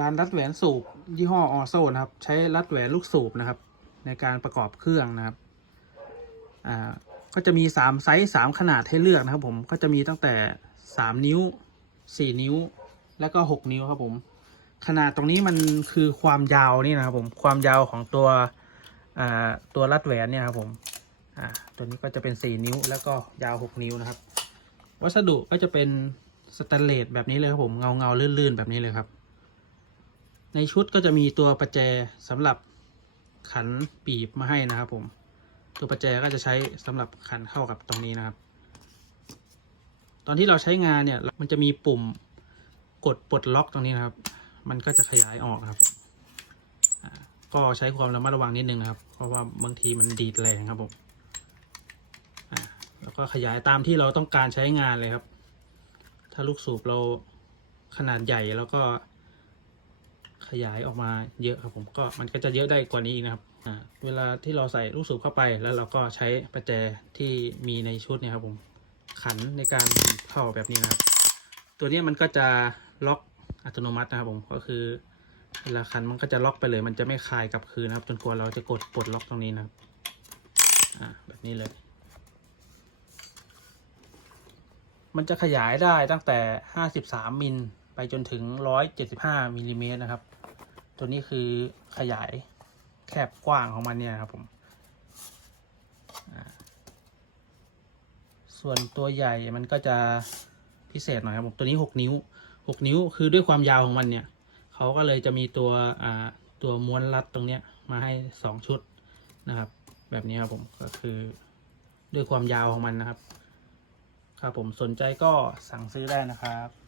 ร้านรัดแหวนสูบยี่ห้อออโซนะครับ ใช้รัดแหวนลูกสูบนะครับ ในการประกอบเครื่องนะครับอ่าก็จะมีสามไซส์สามขนาดให้เลือกนะครับผมก็จะมีตั้งแต่สามนิ้วสี่นิ้ว แล้วก็หกนิ้วครับผม ขนาดตรงนี้มันคือความยาวนี่นะครับผมความยาวของตัวตัวรัดแหวนเนี่ยครับผมตัวนี้ก็จะเป็นสี่นิ้ว แล้วก็ยาวหกนิ้วนะครับ วัสดุก็จะเป็นสแตนเลสแบบนี้เลยครับผมเงาเงาลื่นๆ แบบนี้เลยครับ ในชุดก็จะมีตัวประแจสำหรับขันปีบมาให้นะครับผม ตัวประแจก็จะใช้สำหรับขันเข้ากับตรงนี้นะครับ ตอนที่เราใช้งานเนี่ยมันจะมีปุ่มกดปลดล็อกตรงนี้นะครับ มันก็จะขยายออกครับ ก็ใช้ความระมัดระวังนิดนึงนะครับ เพราะว่าบางทีมันดีดแรงครับผมแล้วก็ขยายตามที่เราต้องการใช้งานเลยครับ ถ้าลูกสูบเราขนาดใหญ่แล้วก็ ขยายออกมาเยอะครับผมก็มันก็จะเยอะได้กว่านี้อีกนะครับอ่าเวลาที่เราใส่ลูกสูบเข้าไปแล้วเราก็ใช้ประแจที่มีในชุดเนี่ยครับผมขันในการเข้าแบบนี้นะครับ ตัวนี้มันก็จะล็อกอัตโนมัตินะครับผมก็คือเวลาขันมันก็จะล็อกไปเลย มันจะไม่คลายกลับคืนนะครับ จนกว่าเราจะกดปลดล็อกตรงนี้นะครับอ่าแบบนี้เลย มันจะขยายได้ตั้งแต่ 53มิล ไปจนถึง 175มิลลิเมตรนะครับ ตัวนี้คือขยายแคบกว้างของมันเนี่ยครับผม ส่วนตัวใหญ่มันก็จะพิเศษหน่อยครับผม ตัวนี้ 6 นิ้ว 6 นิ้วคือด้วยความยาวของมันเนี่ย เขาก็เลยจะมีตัวตัวม้วนรัดตรงเนี้ยมาให้ 2 ชุดนะครับ แบบนี้ครับผม ก็คือด้วยความยาวของมันนะครับ ครับผมสนใจก็สั่งซื้อได้นะครับ